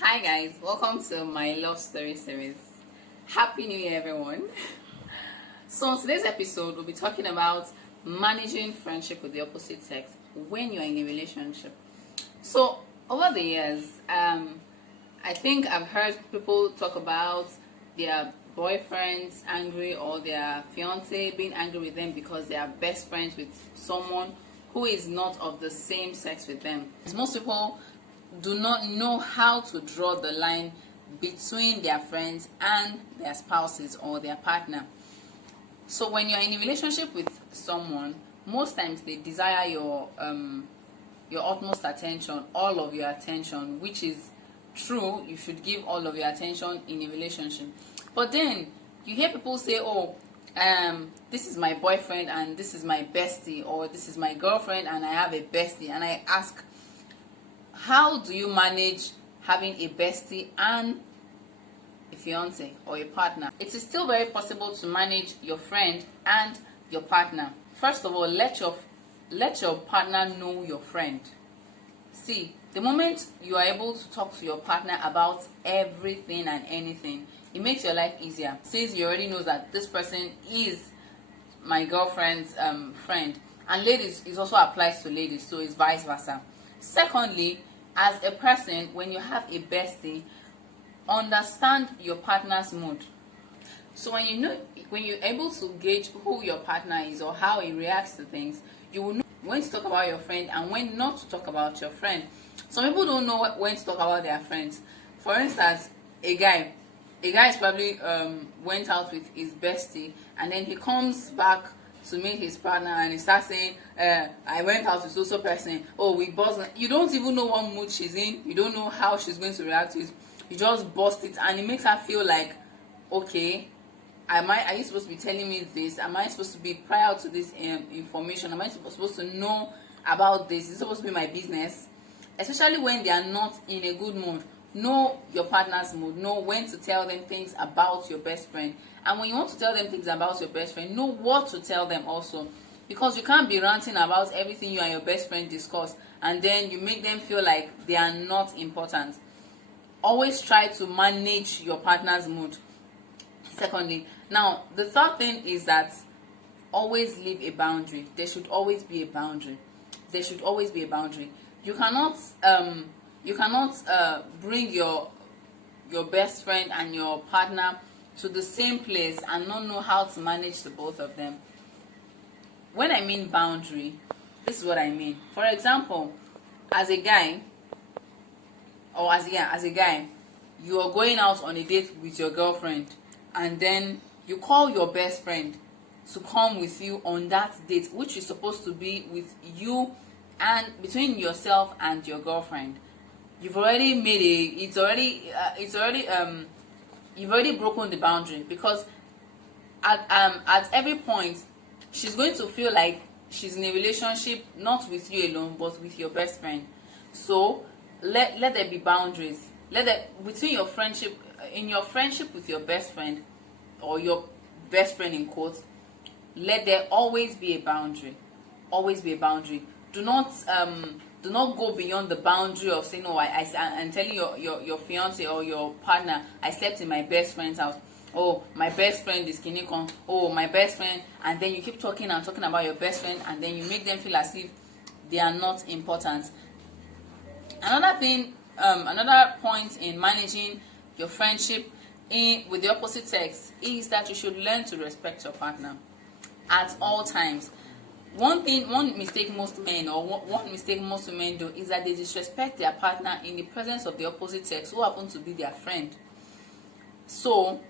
Hi guys, welcome to my love story series. Happy New Year everyone. So in today's episode we'll be talking about managing friendship with the opposite sex when you're in a relationship. So over the years, I think I've heard people talk about their boyfriends angry or their fiance being angry with them because they are best friends with someone who is not of the same sex with them. Most people do not know how to draw the line between their friends and their spouses or their partner. So when you're in a relationship with someone, most times they desire your utmost attention, all of your attention, which is true. You should give all of your attention in a relationship. But then you hear people say, oh, this is my boyfriend and this is my bestie, or this is my girlfriend and I have a bestie. And I ask, how do you manage having a bestie and a fiance or a partner? It is still very possible to manage your friend and your partner. First of all, let your partner know your friend. See, the moment you are able to talk to your partner about everything and anything, it makes your life easier. Since you already know that this person is my girlfriend's friend, and ladies, it also applies to ladies, so it's vice versa. Secondly, as a person, when you have a bestie, understand your partner's mood. So when you're able to gauge who your partner is or how he reacts to things, you will know when to talk about your friend and when not to talk about your friend. Some people don't know when to talk about their friends. For instance, a guy is probably went out with his bestie, and then he comes back to meet his partner and he starts saying, I went out with so person, oh, we buzzed. You don't even know what mood she's in, you don't know how she's going to react to it, you just bust it, and it makes her feel like, okay, are you supposed to be telling me this? Am I supposed to be prior to this information? Am I supposed to know about this? Is it supposed to be my business? Especially when they are not in a good mood. Know your partner's mood. Know when to tell them things about your best friend. And when you want to tell them things about your best friend, know what to tell them also. Because you can't be ranting about everything you and your best friend discuss and then you make them feel like they are not important. Always try to manage your partner's mood. Secondly, now the third thing is that always leave a boundary. There should always be a boundary. There should always be a boundary. You cannot bring your best friend and your partner to the same place and not know how to manage the both of them. When I mean boundary, this is what I mean. For example, as a guy, you are going out on a date with your girlfriend, and then you call your best friend to come with you on that date, which is supposed to be with you and between yourself and your girlfriend. You've already you've already broken the boundary, because at every point she's going to feel like she's in a relationship not with you alone but with your best friend. So let there be boundaries. Between your friendship, in your friendship with your best friend or your best friend in quotes, let there always be a boundary. Always be a boundary. Do not go beyond the boundary of saying, oh, I'm telling your fiance or your partner, I slept in my best friend's house. Oh, my best friend is Kinikon. Oh, my best friend. And then you keep talking and talking about your best friend, and then you make them feel as if they are not important. Another thing, another point in managing your friendship with the opposite sex is that you should learn to respect your partner at all times. One mistake most men or one mistake most women do is that they disrespect their partner in the presence of the opposite sex who happen to be their friend. So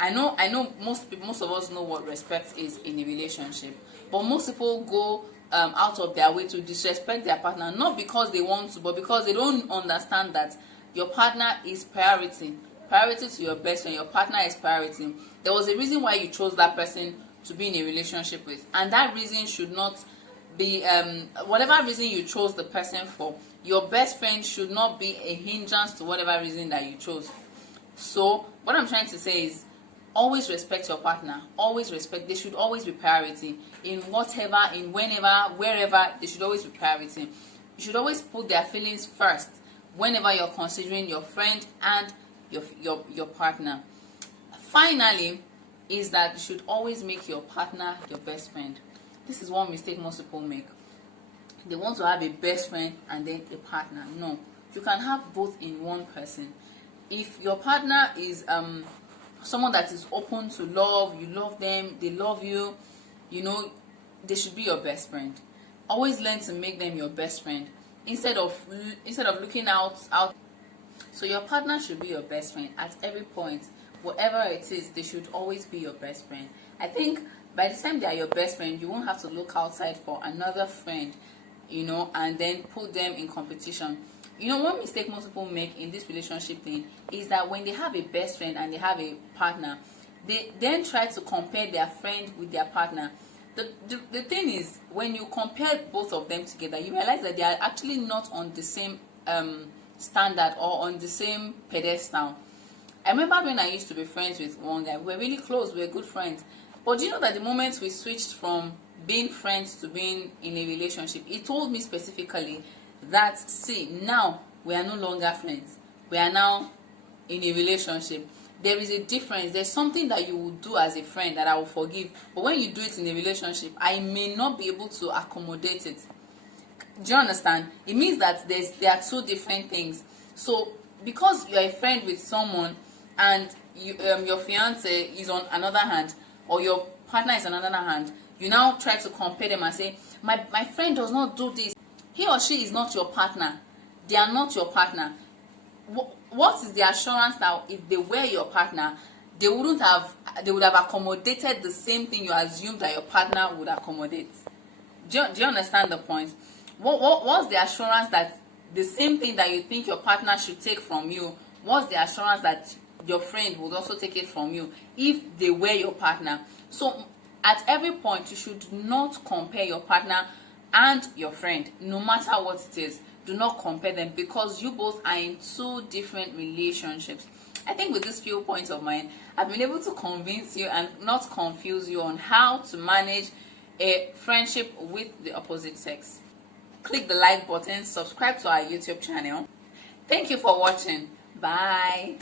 I know most of us know what respect is in a relationship, but most people go out of their way to disrespect their partner, not because they want to, but because they don't understand that your partner is priority to your best friend. Your partner is priority. There was a reason why you chose that person to be in a relationship with, and that reason should not be whatever reason you chose the person for, your best friend should not be a hindrance to whatever reason that you chose. So what I'm trying to say is, always respect your partner. Always respect. They should always be priority in whatever, in whenever, wherever. They should always be priority. You should always put their feelings first whenever you're considering your friend and your partner. Finally, is that you should always make your partner your best friend. This is one mistake most people make. They want to have a best friend and then a partner. No, you can have both in one person. If your partner is someone that is open to love, you love them, they love you, you know, they should be your best friend. Always learn to make them your best friend instead of looking out. So your partner should be your best friend at every point. Whatever it is, they should always be your best friend. I think by the time they are your best friend, you won't have to look outside for another friend, you know, and then put them in competition. You know, one mistake most people make in this relationship thing is that when they have a best friend and they have a partner, they then try to compare their friend with their partner. The thing is, when you compare both of them together, you realize that they are actually not on the same standard or on the same pedestal. I remember when I used to be friends with one guy. We were really close, we were good friends. But do you know that the moment we switched from being friends to being in a relationship, he told me specifically that, see, now we are no longer friends. We are now in a relationship. There is a difference. There's something that you will do as a friend that I will forgive. But when you do it in a relationship, I may not be able to accommodate it. Do you understand? It means that there are two different things. So because you're a friend with someone and your fiance is on another hand, or your partner is on another hand, you now try to compare them and say, my friend does not do this. He or she is not your partner. They are not your partner. What is the assurance that if they were your partner, they would have accommodated the same thing you assumed that your partner would accommodate? Do you understand the point? What's the assurance that the same thing that you think your partner should take from you, what's the assurance that your friend would also take it from you if they were your partner? So at every point, you should not compare your partner and your friend, no matter what it is. Do not compare them, because you both are in two different relationships. I think with these few points of mine, I've been able to convince you and not confuse you on how to manage a friendship with the opposite sex. Click the like button, subscribe to our YouTube channel. Thank you for watching. Bye.